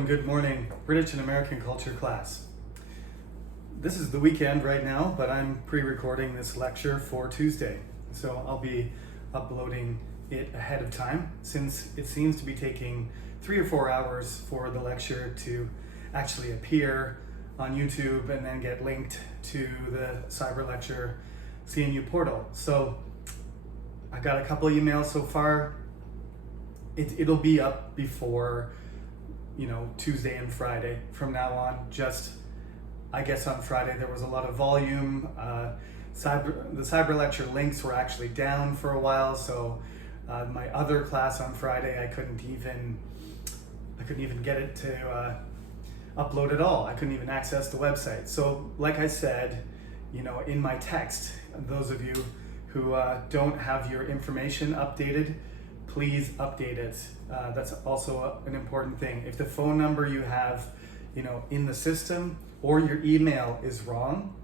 and good morning, British and American culture class. This is the weekend right now, but I'm pre-recording this lecture for Tuesday. So I'll be uploading it ahead of time since it seems to be taking 3 or 4 hours for the lecture to actually appear on YouTube and then get linked to the Cyber Lecture CNU portal. So I got a couple emails so far. It'll be up before Tuesday and Friday from now on. Just, I guess on Friday there was a lot of volume. The Cyber Lecture links were actually down for a while, so my other class on Friday I couldn't even get it to upload at all. I couldn't even access the website. So like I said, in my text, those of you who don't have your information updated, please update it. That's also an important thing. If the phone number you have, in the system or your email is wrong,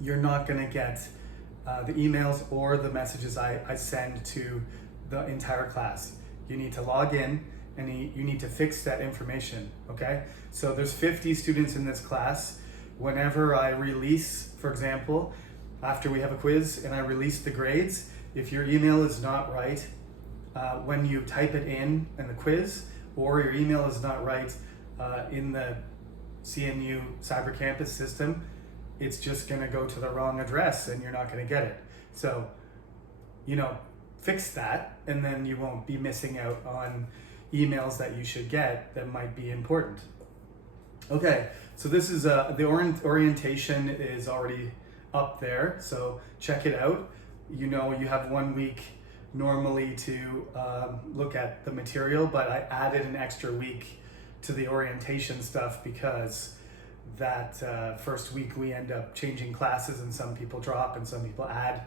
you're not going to get the emails or the messages I send to the entire class. You need to log in and you need to fix that information, okay? So there's 50 students in this class. Whenever I release, for example, after we have a quiz and I release the grades, if your email is not right, when you type it in the quiz, or your email is not right in the CNU Cyber Campus system, it's just going to go to the wrong address and you're not going to get it. So, fix that, and then you won't be missing out on emails that you should get that might be important. Okay, so this is the orientation is already up there, so check it out. You have 1 week normally to look at the material, but I added an extra week to the orientation stuff because that first week we end up changing classes and some people drop and some people add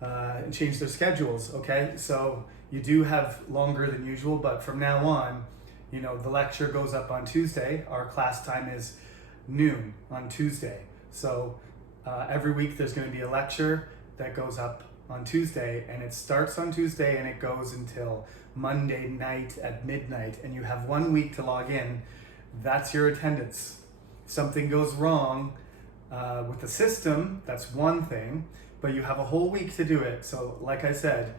and change their schedules, okay? So you do have longer than usual, but from now on, the lecture goes up on Tuesday. Our class time is noon on Tuesday. So every week there's going to be a lecture that goes up on Tuesday, and it starts on Tuesday and it goes until Monday night at midnight, and you have 1 week to log in. That's your attendance. If something goes wrong with the system, that's one thing, but you have a whole week to do it. So like I said,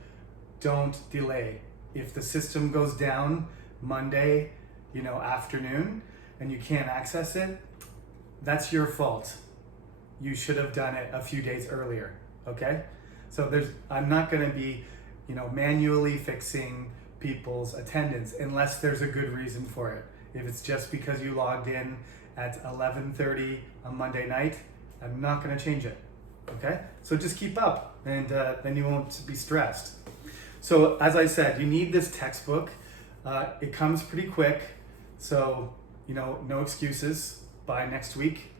don't delay. If the system goes down Monday, afternoon, and you can't access it, that's your fault. You should have done it a few days earlier, okay? So I'm not going to be, manually fixing people's attendance unless there's a good reason for it. If it's just because you logged in at 11:30 on Monday night, I'm not going to change it, okay? So just keep up, and then you won't be stressed. So as I said, you need this textbook. It comes pretty quick, so no excuses. By next week,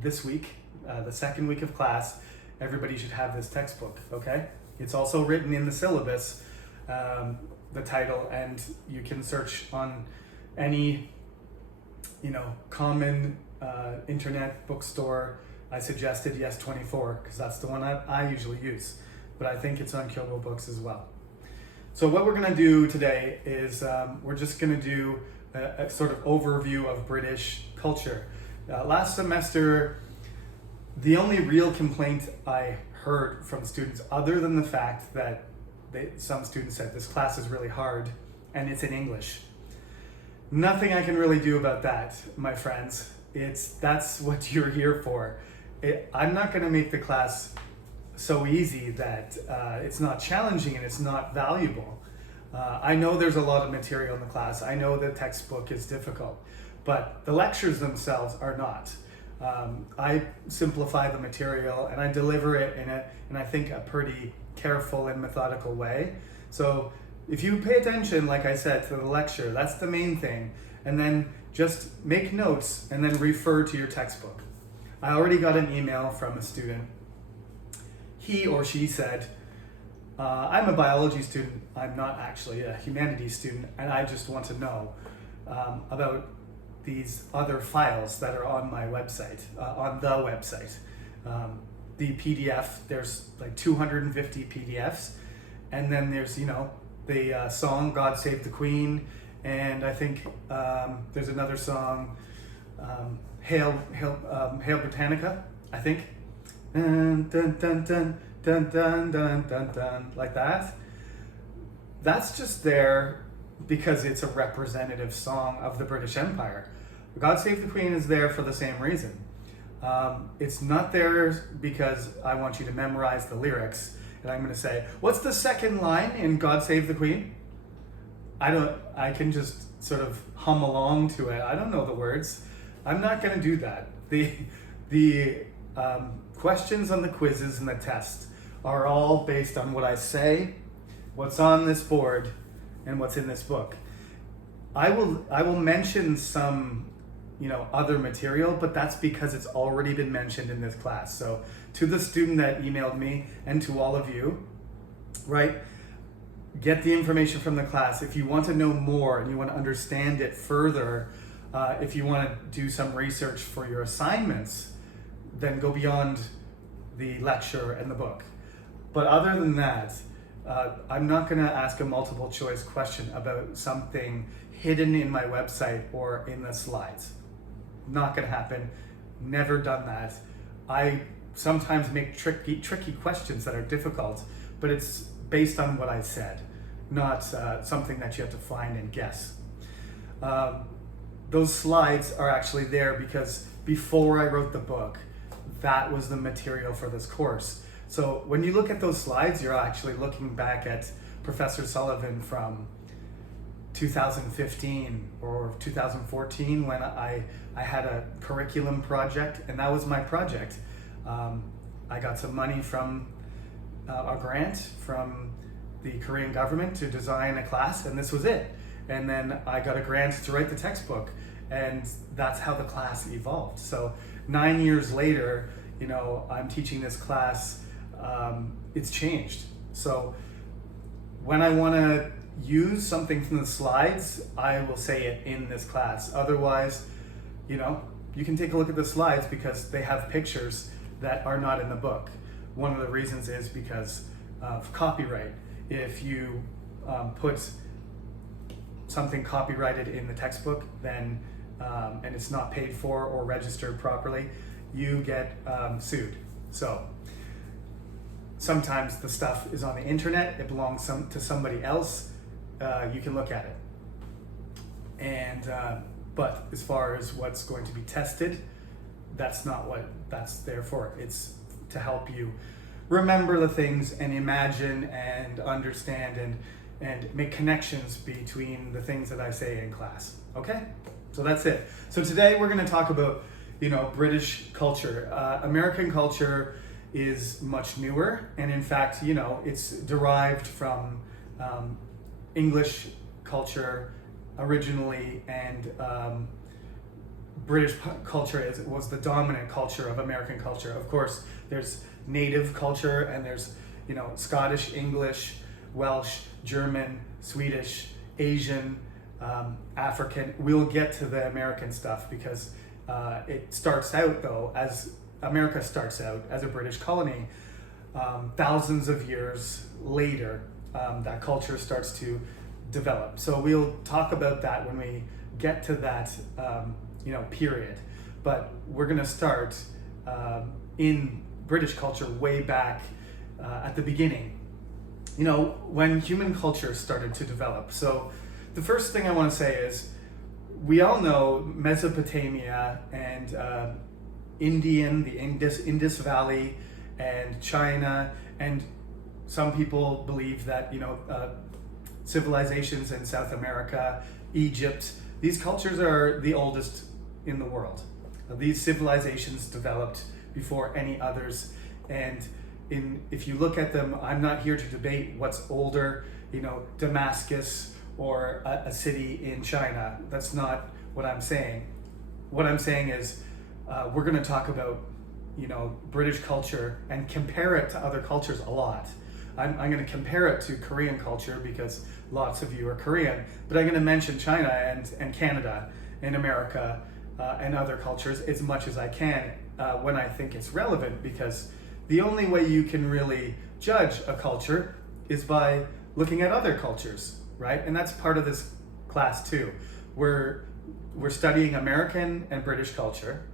this week, the second week of class, everybody should have this textbook, okay? It's also written in the syllabus, the title, and you can search on any, common internet bookstore. I suggested Yes24 because that's the one I usually use, but I think it's on Kobo Books as well. So what we're gonna do today is we're just gonna do a sort of overview of British culture. Last semester, the only real complaint I heard from students, other than the fact that some students said this class is really hard and it's in English. Nothing I can really do about that, my friends. That's what you're here for. I'm not going to make the class so easy that it's not challenging and it's not valuable. I know there's a lot of material in the class. I know the textbook is difficult, but the lectures themselves are not. I simplify the material and I deliver it in I think a pretty careful and methodical way. So if you pay attention, like I said, to the lecture, that's the main thing, and then just make notes and then refer to your textbook. I already got an email from a student. He or she said, I'm a biology student, I'm not actually a humanities student, and I just want to know about these other files that are on my website, on the website. The PDF, there's like 250 PDFs, and then there's, the song God Save the Queen, and I think there's another song, Hail Britannica, I think. Dun, dun, dun, dun, dun, dun, dun, dun, dun, like that. That's just there because it's a representative song of the British Empire. God Save the Queen is there for the same reason. It's not there because I want you to memorize the lyrics and I'm going to say, what's the second line in God Save the Queen? I can just sort of hum along to it. I don't know the words. I'm not going to do that. The questions on the quizzes and the test are all based on what I say, what's on this board, and what's in this book. I will mention some other material, but that's because it's already been mentioned in this class. So to the student that emailed me and to all of you, right, get the information from the class. If you want to know more and you want to understand it further, if you want to do some research for your assignments, then go beyond the lecture and the book. But other than that, I'm not going to ask a multiple choice question about something hidden in my website or in the slides. Not going to happen. Never done that. I sometimes make tricky questions that are difficult, but it's based on what I said, not something that you have to find and guess. Those slides are actually there because before I wrote the book, that was the material for this course. So when you look at those slides, you're actually looking back at Professor Sullivan from 2015 or 2014 when I had a curriculum project, and that was my project. I got some money from a grant from the Korean government to design a class, and this was it. And then I got a grant to write the textbook, and that's how the class evolved. So 9 years later, I'm teaching this class. It's changed. So when I want to use something from the slides, I will say it in this class. Otherwise, you can take a look at the slides because they have pictures that are not in the book. One of the reasons is because of copyright. If you put something copyrighted in the textbook, then and it's not paid for or registered properly, you get sued. So sometimes the stuff is on the internet, it belongs to somebody else, you can look at it. And but as far as what's going to be tested, that's not what that's there for. It's to help you remember the things and imagine and understand and make connections between the things that I say in class. Okay? So that's it. So today we're going to talk about, British culture. American culture is much newer, and in fact, it's derived from English culture originally, and British culture was the dominant culture of American culture. Of course, there's native culture, and there's Scottish, English, Welsh, German, Swedish, Asian, African. We'll get to the American stuff because it starts out though as America starts out as a British colony. Thousands of years later, that culture starts to develop. So we'll talk about that when we get to that period. But we're going to start in British culture way back at the beginning. When human culture started to develop. So the first thing I want to say is we all know Mesopotamia and the Indus Valley and China, and some people believe that civilizations in South America, Egypt, these cultures are the oldest in the world. These civilizations developed before any others, and if you look at them, I'm not here to debate what's older, Damascus or a city in China. That's not what I'm saying. What I'm saying is we're going to talk about British culture and compare it to other cultures a lot. I'm going to compare it to Korean culture because lots of you are Korean, but I'm going to mention China and Canada and America and other cultures as much as I can when I think it's relevant, because the only way you can really judge a culture is by looking at other cultures, right? And that's part of this class two. We're studying American and British culture.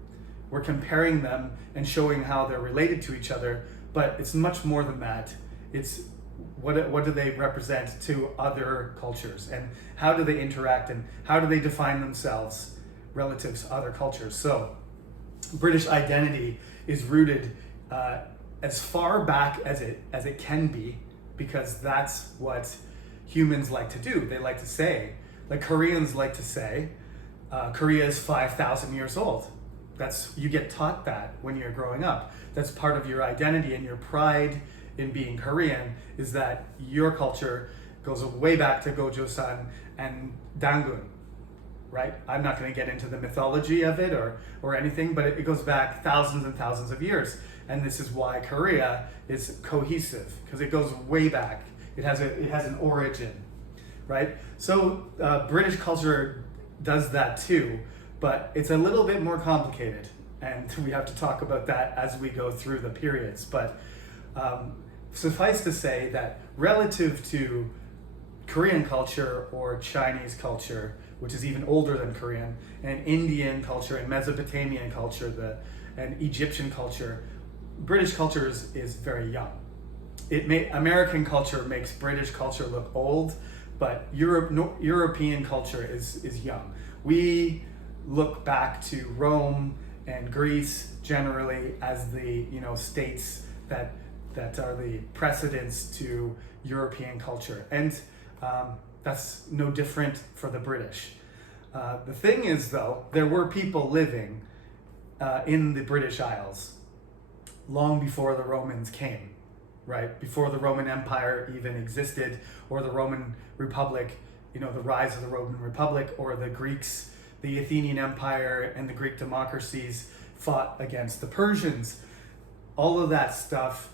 We're comparing them and showing how they're related to each other, but it's much more than that. It's what do they represent to other cultures, and how do they interact, and how do they define themselves relative to other cultures. So British identity is rooted as far back as it can be, because that's what humans like to do. They like to say, like Koreans like to say, Korea is 5,000 years old. You get taught that when you're growing up. That's part of your identity, and your pride in being Korean is that your culture goes way back to Gojo-san and Dangun, right? I'm not going to get into the mythology of it or anything, but it goes back thousands and thousands of years. And this is why Korea is cohesive, because it goes way back. It has an origin, right? So British culture does that too, but it's a little bit more complicated, and we have to talk about that as we go through the periods. But suffice to say that relative to Korean culture or Chinese culture, which is even older than Korean, and Indian culture and Mesopotamian culture, and Egyptian culture, British culture is very young. American culture makes British culture look old, but European culture is young. We look back to Rome and Greece generally as the states that are the precedents to European culture, and that's no different for the British. The thing is, though, there were people living in the British Isles long before the Romans came, right? Before the Roman Empire even existed, or the Roman Republic, the rise of the Roman Republic, or the Greeks, the Athenian Empire and the Greek democracies fought against the Persians. All of that stuff,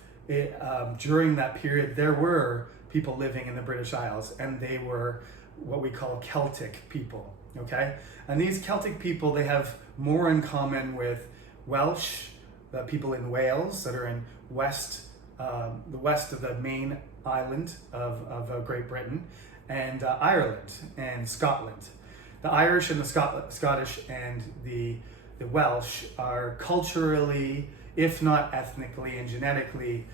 during that period, there were people living in the British Isles, and they were what we call Celtic people, okay? And these Celtic people, they have more in common with Welsh, the people in Wales that are in the west of the main island of Great Britain, and Ireland and Scotland. The Irish and the Scottish and the Welsh are culturally, if not ethnically and genetically,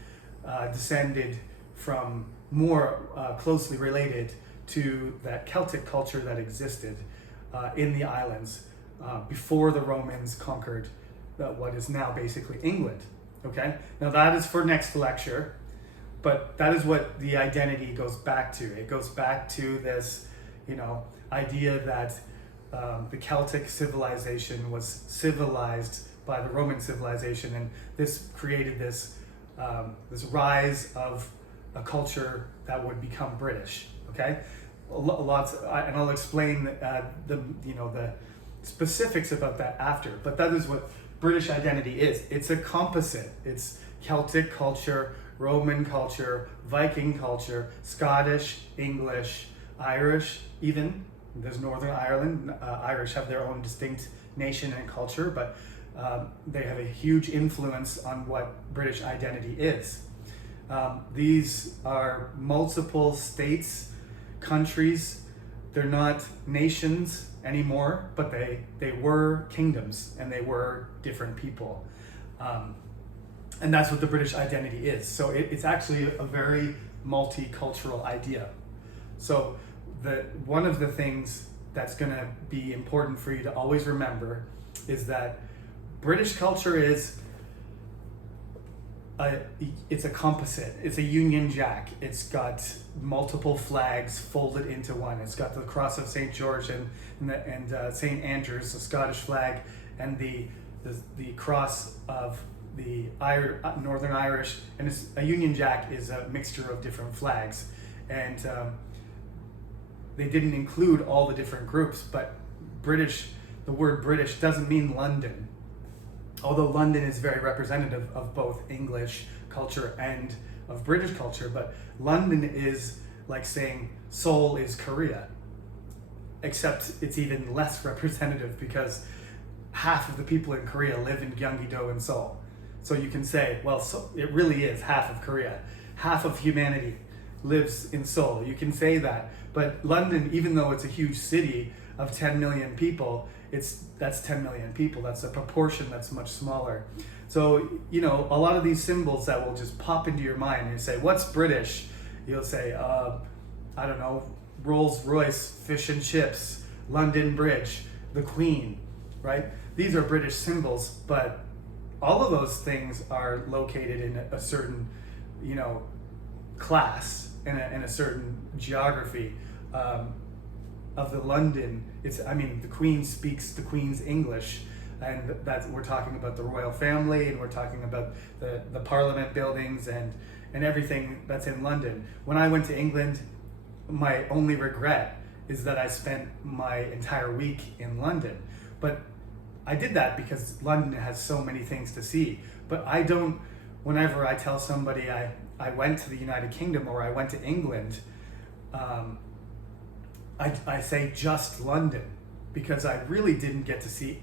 descended from, more closely related to that Celtic culture that existed in the islands before the Romans conquered what is now basically England. Okay, now that is for next lecture, but that is what the identity goes back to. It goes back to this, idea that the Celtic civilization was civilized by the Roman civilization, and this created this rise of a culture that would become British. Okay, and I'll explain the specifics about that after. But that is what British identity is. It's a composite. It's Celtic culture, Roman culture, Viking culture, Scottish, English, Irish, even. There's Northern Ireland. Irish have their own distinct nation and culture, but they have a huge influence on what British identity is. These are multiple states, countries. They're not nations anymore, but they were kingdoms, and they were different people. And that's what the British identity is. So it's actually a very multicultural idea. So one of the things that's going to be important for you to always remember is that British culture is it's a composite. It's a Union Jack. It's got multiple flags folded into one. It's got the cross of St. George and St. Andrews, the Scottish flag, and the cross of the Northern Irish. And it's a Union Jack is a mixture of different flags, and they didn't include all the different groups. But the word British doesn't mean London. Although London is very representative of both English culture and of British culture, but London is like saying Seoul is Korea, except it's even less representative because half of the people in Korea live in Gyeonggi-do and Seoul. So you can say, well, so it really is half of Korea. Half of humanity lives in Seoul. You can say that. But London, even though it's a huge city of 10 million people, that's 10 million people. That's a proportion that's much smaller. So, a lot of these symbols that will just pop into your mind, you say, what's British? You'll say, I don't know, Rolls-Royce, fish and chips, London Bridge, the Queen, right? These are British symbols, but all of those things are located in a certain, class, in a certain geography of the London. The Queen speaks the Queen's English, and we're talking about the royal family, and we're talking about the Parliament buildings and everything that's in London. When I went to England, my only regret is that I spent my entire week in London. But I did that because London has so many things to see. But whenever I tell somebody I went to the United Kingdom or I went to England, I say just London, because I really didn't get to see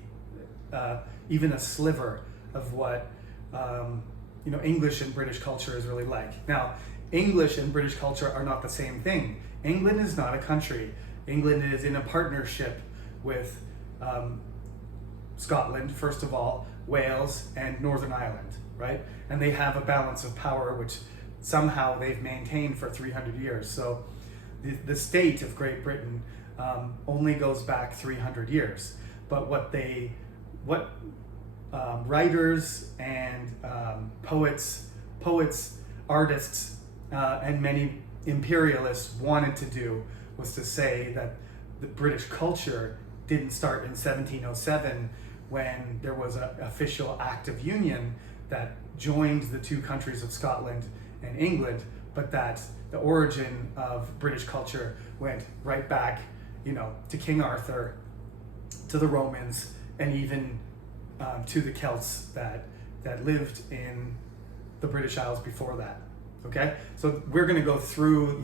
even a sliver of what English and British culture is really like. Now, English and British culture are not the same thing. England is not a country. England is in a partnership with Scotland, first of all, Wales, and Northern Ireland, right? And they have a balance of power, which somehow they've maintained for 300 years. So the state of Great Britain only goes back 300 years. But what writers and poets, artists, and many imperialists wanted to do was to say that the British culture didn't start in 1707 when there was an official act of union that joined the two countries of Scotland and England, but that the origin of British culture went right back, to King Arthur, to the Romans, and even to the Celts that lived in the British Isles before that. Okay, so we're going to go through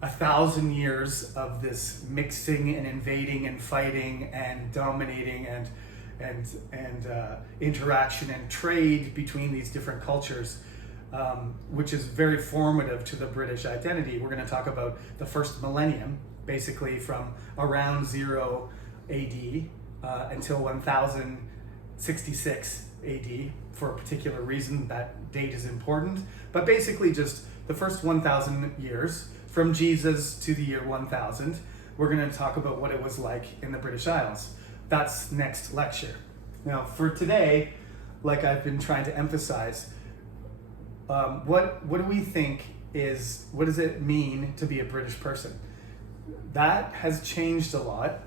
1,000 years of this mixing and invading and fighting and dominating and interaction and trade between these different cultures, which is very formative to the British identity. We're going to talk about the first millennium, basically from around 0 AD until 1066 AD. For a particular reason, that date is important, but basically just the first 1,000 years from Jesus to the year 1000. We're going to talk about what it was like in the British Isles. That's next lecture. Now, for today, like I've been trying to emphasize, what do we think what does it mean to be a British person? That has changed a lot,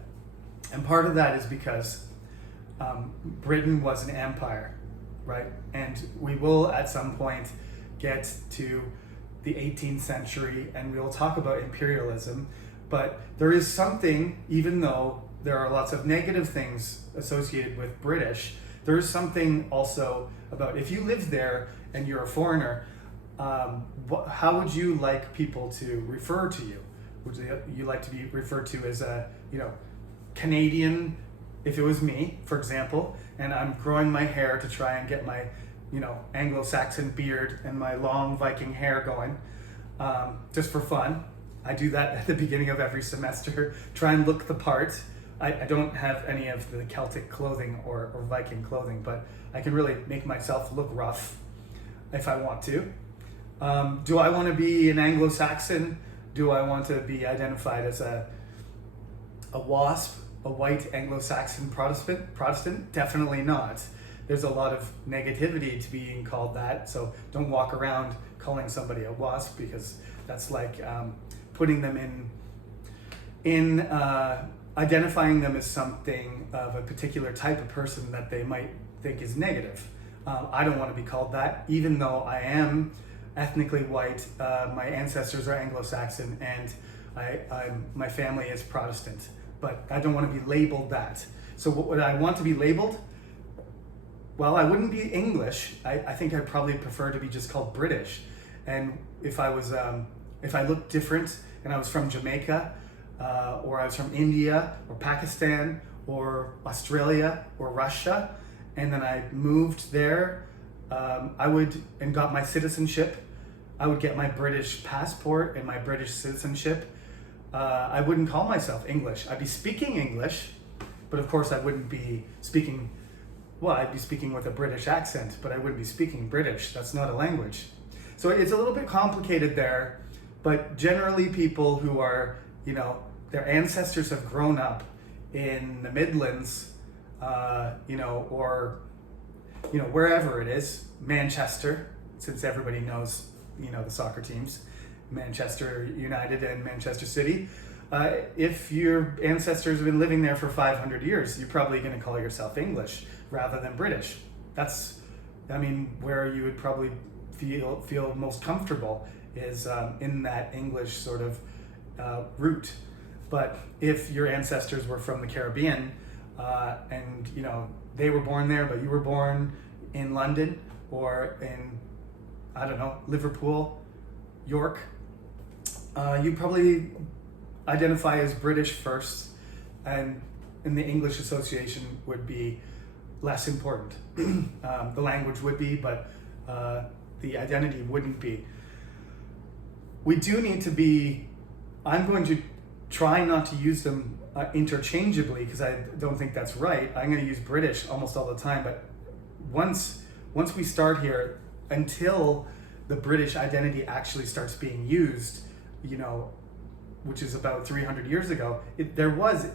and part of that is because Britain was an empire, right? And we will at some point get to the 18th century and we'll talk about imperialism, but there is something, even though there are lots of negative things associated with British, there is something also about if you live there and you're a foreigner, how would you like people to refer to you? Would you like to be referred to as a, Canadian? If it was me, for example, and I'm growing my hair to try and get my, Anglo-Saxon beard and my long Viking hair going, just for fun. I do that at the beginning of every semester, try and look the part. I don't have any of the Celtic clothing or Viking clothing, but I can really make myself look rough if I want to. Do I want to be an Anglo-Saxon? Do I want to be identified as a WASP? A white Anglo-Saxon Protestant? Definitely not. There's a lot of negativity to being called that, so don't walk around calling somebody a WASP, because that's like putting them in identifying them as something of a particular type of person that they might think is negative. I don't want to be called that, even though I am ethnically white. My ancestors are Anglo-Saxon, and my family is Protestant. But I don't want to be labeled that. So what would I want to be labeled? Well, I wouldn't be English. I think I'd probably prefer to be just called British. And if I looked different and I was from Jamaica, or I was from India or Pakistan or Australia or Russia, and then I moved there, and got my citizenship, I would get my British passport and my British citizenship, I wouldn't call myself English. I'd be speaking English, but of course I wouldn't be speaking, well, I'd be speaking with a British accent, but I wouldn't be speaking British. That's not a language. So it's a little bit complicated there, but generally people who are, their ancestors have grown up in the Midlands, or, wherever it is, Manchester, since everybody knows, the soccer teams, Manchester United and Manchester City. If your ancestors have been living there for 500 years, you're probably going to call yourself English rather than British. That's, where you would probably feel most comfortable is in that English sort of root. But if your ancestors were from the Caribbean and they were born there, but you were born in London or in, I don't know, Liverpool, York, you probably identify as British first, and in the English association would be less important. The language would be, but the identity wouldn't be. We do need to be, I'm going to try not to use them interchangeably because I don't think that's right. I'm going to use British almost all the time, but once we start here, until the British identity actually starts being used, which is about 300 years ago, there was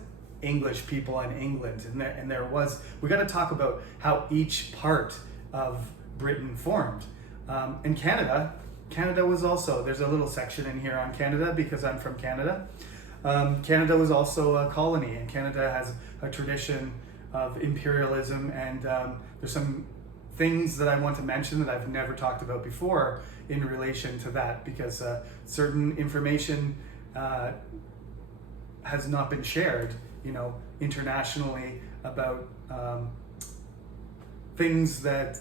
English people in England, and there was, we got to talk about how each part of Britain formed. And Canada was also, there's a little section in here on Canada because I'm from Canada. Canada was also a colony, and Canada has a tradition of imperialism, and there's some things that I want to mention that I've never talked about before in relation to that, because certain information has not been shared, internationally about things that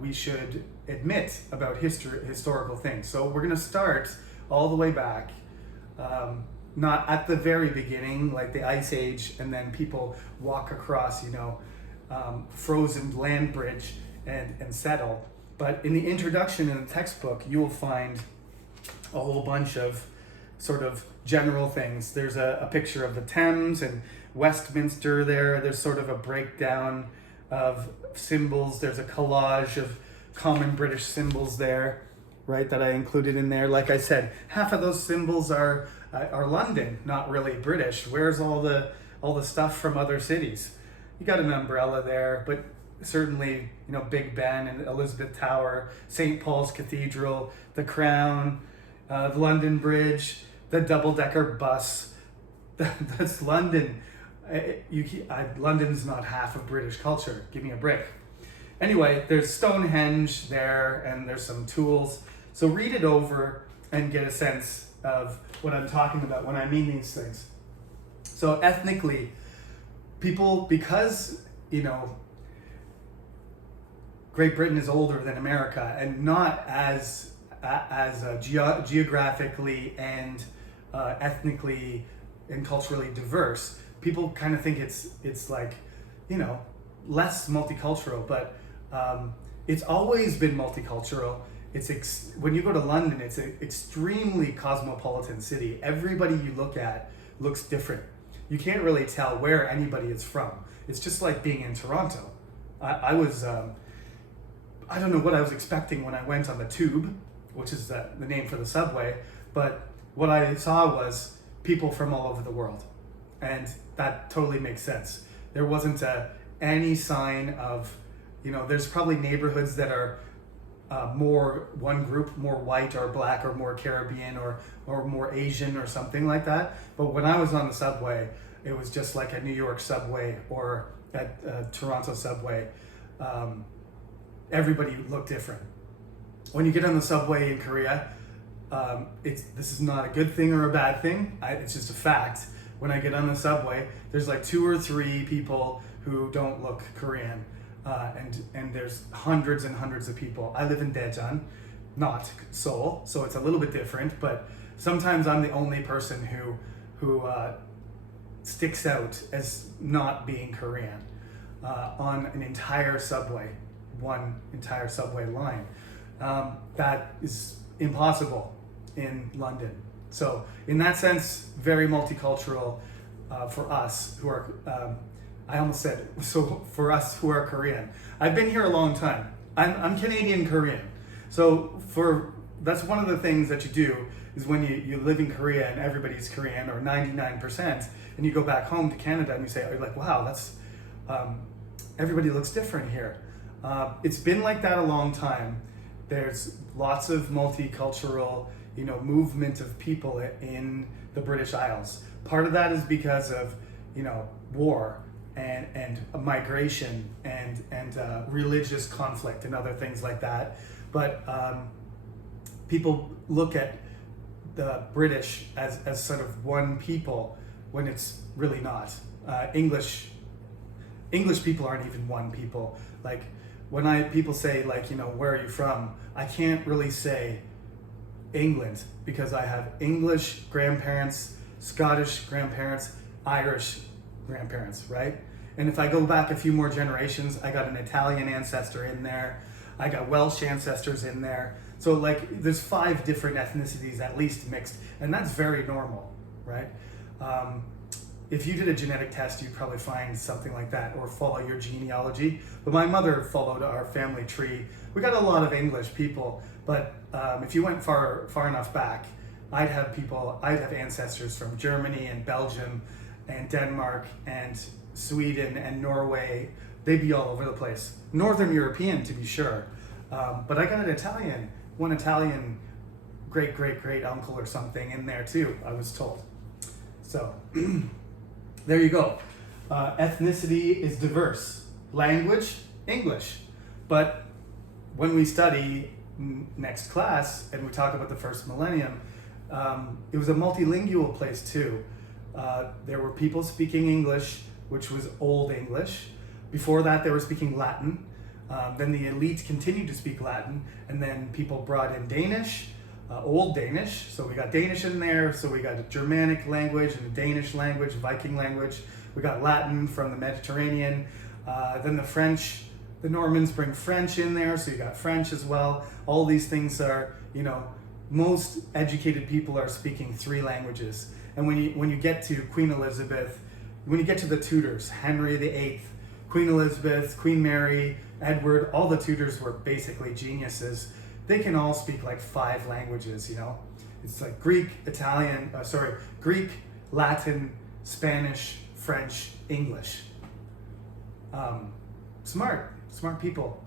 we should admit about historical things. So we're going to start all the way back, not at the very beginning, like the Ice Age, and then people walk across, frozen land bridge and settle. But in the introduction in the textbook, you will find a whole bunch of sort of general things. There's a picture of the Thames and Westminster there. There's sort of a breakdown of symbols. There's a collage of common British symbols there, right, that I included in there. Like I said, half of those symbols are London, not really British. Where's all the stuff from other cities? You got an umbrella there, but certainly, Big Ben and Elizabeth Tower, St. Paul's Cathedral, the Crown, the London Bridge, the double-decker bus. That's London. London's not half of British culture. Give me a break. Anyway, there's Stonehenge there, and there's some tools. So read it over and get a sense of what I'm talking about when I mean these things. So ethnically, people, because, Great Britain is older than America, and not as geographically and ethnically and culturally diverse. People kind of think it's like, less multicultural, but it's always been multicultural. When you go to London, it's an extremely cosmopolitan city. Everybody you look at looks different. You can't really tell where anybody is from. It's just like being in Toronto. I was, I don't know what I was expecting when I went on the Tube, which is the name for the subway, but what I saw was people from all over the world. And that totally makes sense. There wasn't any sign of, there's probably neighborhoods that are one group more white or black or more Caribbean or more Asian or something like that. But when I was on the subway, it was just like a New York subway or a Toronto subway. Everybody looked different. When you get on the subway in Korea, this is not a good thing or a bad thing. It's just a fact. When I get on the subway, there's like 2 or 3 people who don't look Korean, and there's hundreds and hundreds of people. I live in Daejeon, not Seoul, so it's a little bit different. But sometimes I'm the only person who sticks out as not being Korean on an entire subway, one entire subway line. That is impossible in London. So in that sense, very multicultural for us who are, I almost said, so for us who are Korean. I've been here a long time. I'm Canadian Korean. So that's one of the things that you do is when you live in Korea and everybody's Korean, or 99%, and you go back home to Canada and you say, you're like, wow, that's, everybody looks different here. It's been like that a long time. There's lots of multicultural, movement of people in the British Isles. Part of that is because of, war and migration and religious conflict and other things like that. But people look at the British as sort of one people when it's really not. English people aren't even one people. Like when people say like, where are you from? I can't really say England because I have English grandparents, Scottish grandparents, Irish grandparents, right? And if I go back a few more generations, I got an Italian ancestor in there. I got Welsh ancestors in there. So like there's 5 different ethnicities at least mixed, and that's very normal, right? If you did a genetic test, you'd probably find something like that or follow your genealogy. But my mother followed our family tree. We got a lot of English people, but if you went far enough back, I'd have ancestors from Germany and Belgium and Denmark and Sweden and Norway. They'd be all over the place. Northern European, to be sure. But I got one Italian great uncle or something in there too, I was told. So there you go. Ethnicity is diverse. Language, English. But when we study next class and we talk about the first millennium, it was a multilingual place too. There were people speaking English, which was Old English. Before that, they were speaking Latin. Then the elite continued to speak Latin, and then people brought in Danish, Old Danish. So we got Danish in there, so we got a Germanic language and a Danish language, Viking language. We got Latin from the Mediterranean. Then the French, the Normans bring French in there, so you got French as well. All these things are, most educated people are speaking 3 languages. And when you get to Queen Elizabeth, when you get to the Tudors, Henry VIII, Queen Elizabeth, Queen Mary, Edward, all the Tudors were basically geniuses. They can all speak like 5 languages, It's like Greek, Latin, Spanish, French, English. Smart people.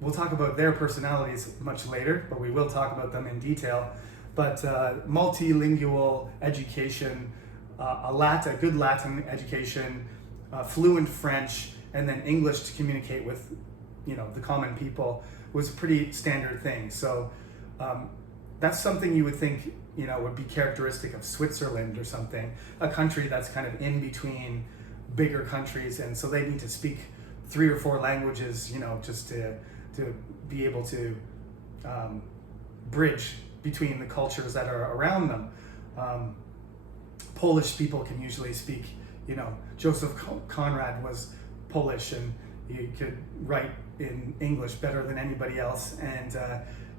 We'll talk about their personalities much later, but we will talk about them in detail. But multilingual education, a good Latin education, fluent French, and then English to communicate with, the common people was a pretty standard thing. So that's something you would think, would be characteristic of Switzerland or something, a country that's kind of in between bigger countries, and so they need to speak 3 or 4 languages, just to be able to bridge between the cultures that are around them. Polish people can usually speak, Joseph Conrad was Polish, and he could write in English better than anybody else, and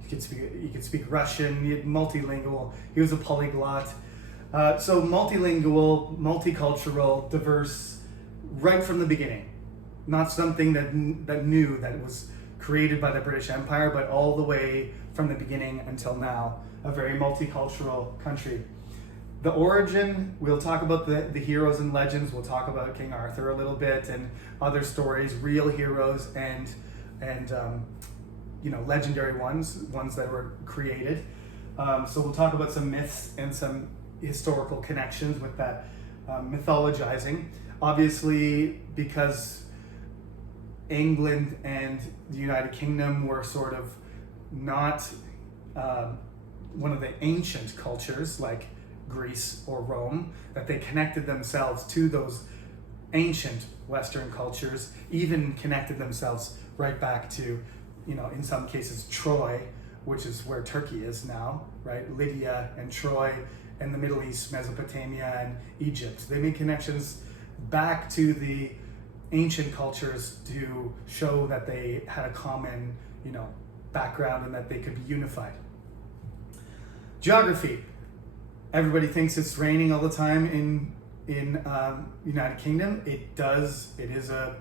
you could speak Russian, multilingual. He was a polyglot. So multilingual, multicultural, diverse, right from the beginning. Not something that was created by the British Empire, but all the way from the beginning until now, a very multicultural country. The origin, we'll talk about the heroes and legends. We'll talk about King Arthur a little bit and other stories, real heroes and legendary ones that were created. So we'll talk about some myths and some historical connections with that mythologizing. Obviously, because England and the United Kingdom were sort of not one of the ancient cultures like Greece or Rome, that they connected themselves to those ancient Western cultures, even connected themselves right back to, in some cases, Troy, which is where Turkey is now, right? Lydia and Troy and the Middle East, Mesopotamia and Egypt. They made connections back to the ancient cultures to show that they had a common, background and that they could be unified. Geography. Everybody thinks it's raining all the time in United Kingdom. It does. It is a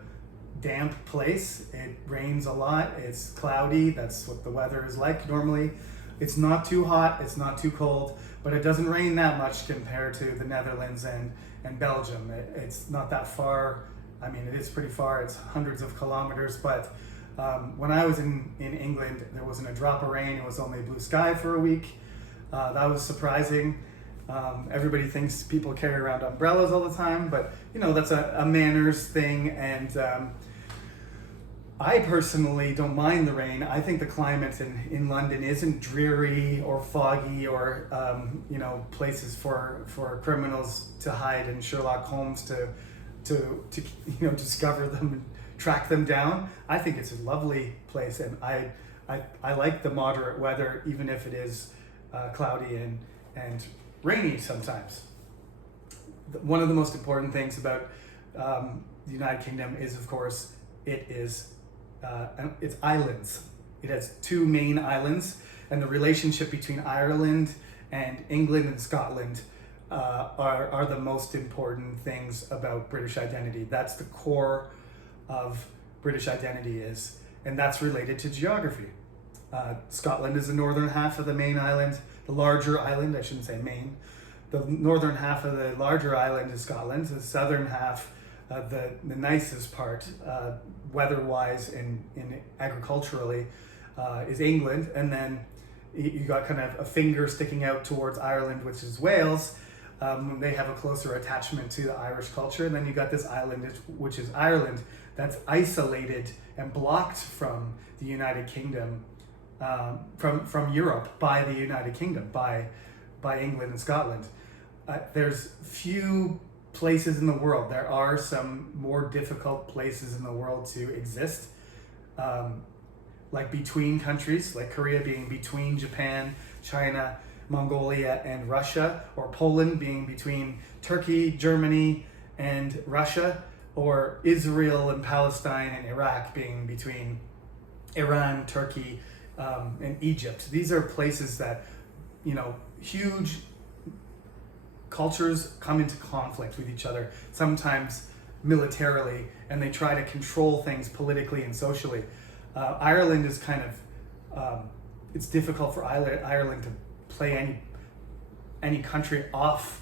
damp place. It rains a lot. It's cloudy. That's what the weather is like normally. It's not too hot. It's not too cold, but it doesn't rain that much compared to the Netherlands and Belgium. It's not that far. I mean, it is pretty far. It's hundreds of kilometers, but when I was in England, there wasn't a drop of rain. It was only blue sky for a week. That was surprising. Everybody thinks people carry around umbrellas all the time, but that's a manners thing. And I personally don't mind the rain. I think the climate in London isn't dreary or foggy or places for criminals to hide and Sherlock Holmes to discover them and track them down. I think it's a lovely place, and I like the moderate weather, even if it is cloudy and rainy sometimes. One of the most important things about the United Kingdom is, of course, it's islands. It has two main islands, and the relationship between Ireland and England and Scotland are the most important things about British identity. That's the core of British identity and that's related to geography. Scotland is the northern half of the main island, the larger island, I shouldn't say main. The northern half of the larger island is Scotland. The southern half, the nicest part, weather-wise and agriculturally, is England. And then you got kind of a finger sticking out towards Ireland, which is Wales. They have a closer attachment to the Irish culture. And then you got this island, which is Ireland, that's isolated and blocked from the United Kingdom, from Europe by the United Kingdom, by England and Scotland. There's few places in the world. There are some more difficult places in the world to exist, like between countries, like Korea being between Japan, China, Mongolia, and Russia, or Poland being between Turkey, Germany, and Russia, or Israel and Palestine and Iraq being between Iran, Turkey, and Egypt. These are places that, huge cultures come into conflict with each other, sometimes militarily, and they try to control things politically and socially. Ireland is kind of, it's difficult for Ireland to play any country off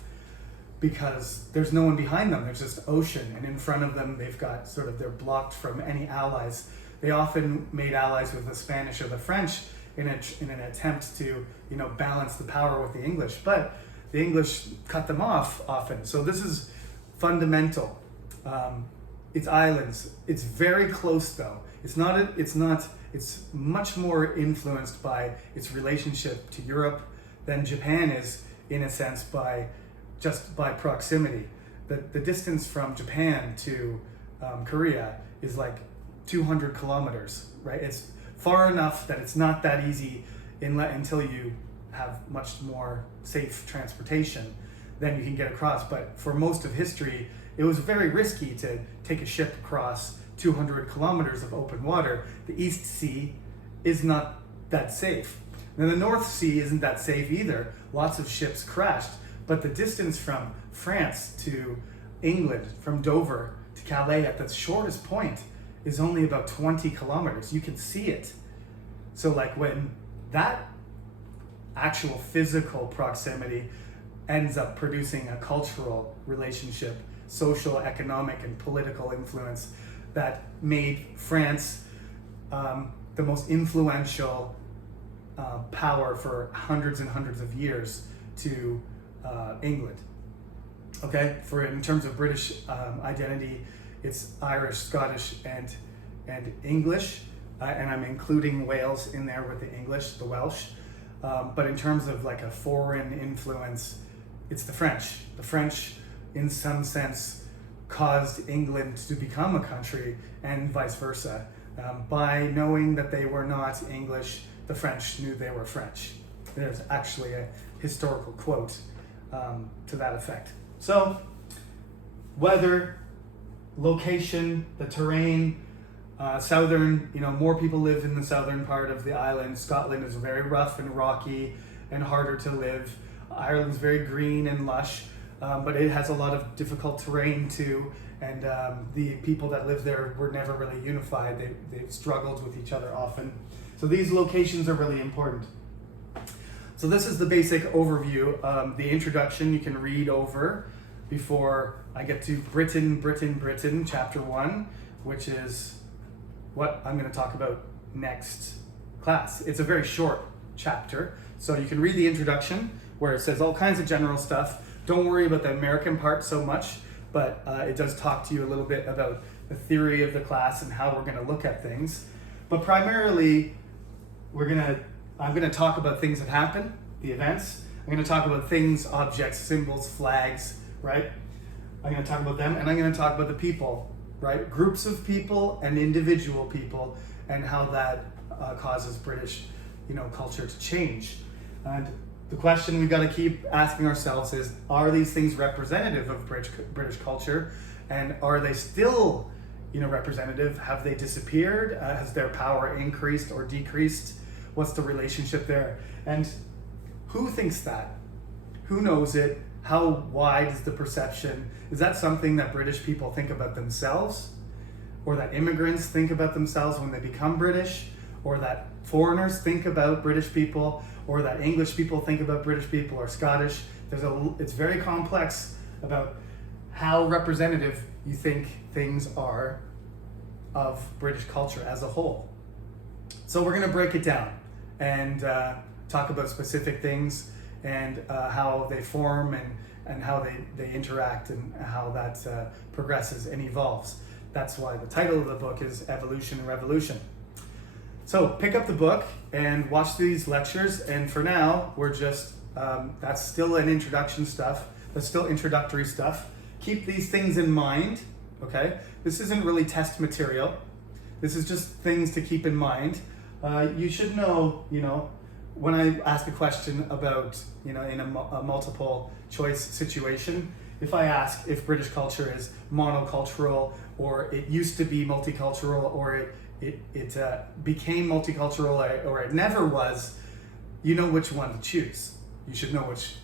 because there's no one behind them. There's just ocean, and in front of them they've got they're blocked from any allies. They often made allies with the Spanish or the French in an attempt to balance the power with the English, but the English cut them off often. So this is fundamental. It's islands. It's very close though. It's much more influenced by its relationship to Europe than Japan is, in a sense, by proximity. The distance from Japan to Korea is like 200 kilometers, right? It's far enough that it's not that easy until you have much more safe transportation, then you can get across. But for most of history, it was very risky to take a ship across 200 kilometers of open water. The East Sea is not that safe. Now the North Sea isn't that safe either. Lots of ships crashed, but the distance from France to England, from Dover to Calais at the shortest point, is only about 20 kilometers. You can see it. So when that actual physical proximity ends up producing a cultural relationship, social, economic, and political influence that made France the most influential power for hundreds and hundreds of years to England. Okay, in terms of British identity, it's Irish, Scottish, and English, and I'm including Wales in there with the English, the Welsh. But in terms of a foreign influence, it's the French. The French, in some sense, caused England to become a country, and vice versa. By knowing that they were not English, the French knew they were French. There's actually a historical quote to that effect. So, weather, location, the terrain, southern, more people live in the southern part of the island. Scotland is very rough and rocky, and harder to live. Ireland's very green and lush, but it has a lot of difficult terrain too, and the people that live there were never really unified. They've struggled with each other often. So these locations are really important. So this is the basic overview. The introduction you can read over before I get to Britain, chapter 1, which is what I'm going to talk about next class. It's a very short chapter, so you can read the introduction where it says all kinds of general stuff. Don't worry about the American part so much, but it does talk to you a little bit about the theory of the class and how we're going to look at things. But primarily, I'm going to talk about things that happen, the events. I'm going to talk about things, objects, symbols, flags, right? I'm going to talk about them, and I'm going to talk about the people, right? Groups of people and individual people, and how that causes British, culture to change. And the question we've got to keep asking ourselves is, are these things representative of British culture? And are they still, representative? Have they disappeared? Has their power increased or decreased? What's the relationship there? And who thinks that? Who knows it? How wide is the perception? Is that something that British people think about themselves? Or that immigrants think about themselves when they become British? Or that foreigners think about British people? Or that English people think about British people or Scottish? It's very complex about how representative you think things are of British culture as a whole. So we're going to break it down and talk about specific things and how they form and how they interact and how that progresses and evolves. That's why the title of the book is Evolution and Revolution. So pick up the book and watch these lectures, and for now we're just that's still an introduction stuff. That's still introductory stuff. Keep these things in mind, okay? This isn't really test material. This is just things to keep in mind. You should know, when I ask a question about, in a multiple choice situation, if I ask if British culture is monocultural, or it used to be multicultural, or it became multicultural, or it never was, you know which one to choose. You should know which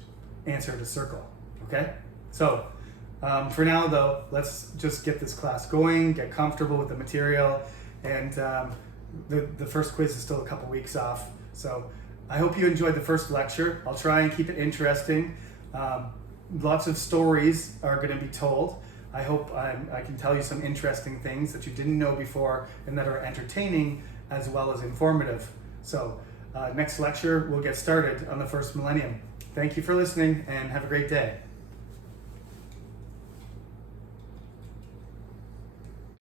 answer to circle, okay? So, for now though, let's just get this class going, get comfortable with the material, and the first quiz is still a couple weeks off. So I hope you enjoyed the first lecture. I'll try and keep it interesting. Lots of stories are going to be told. I hope I can tell you some interesting things that you didn't know before and that are entertaining as well as informative. So next lecture, we'll get started on the first millennium. Thank you for listening and have a great day.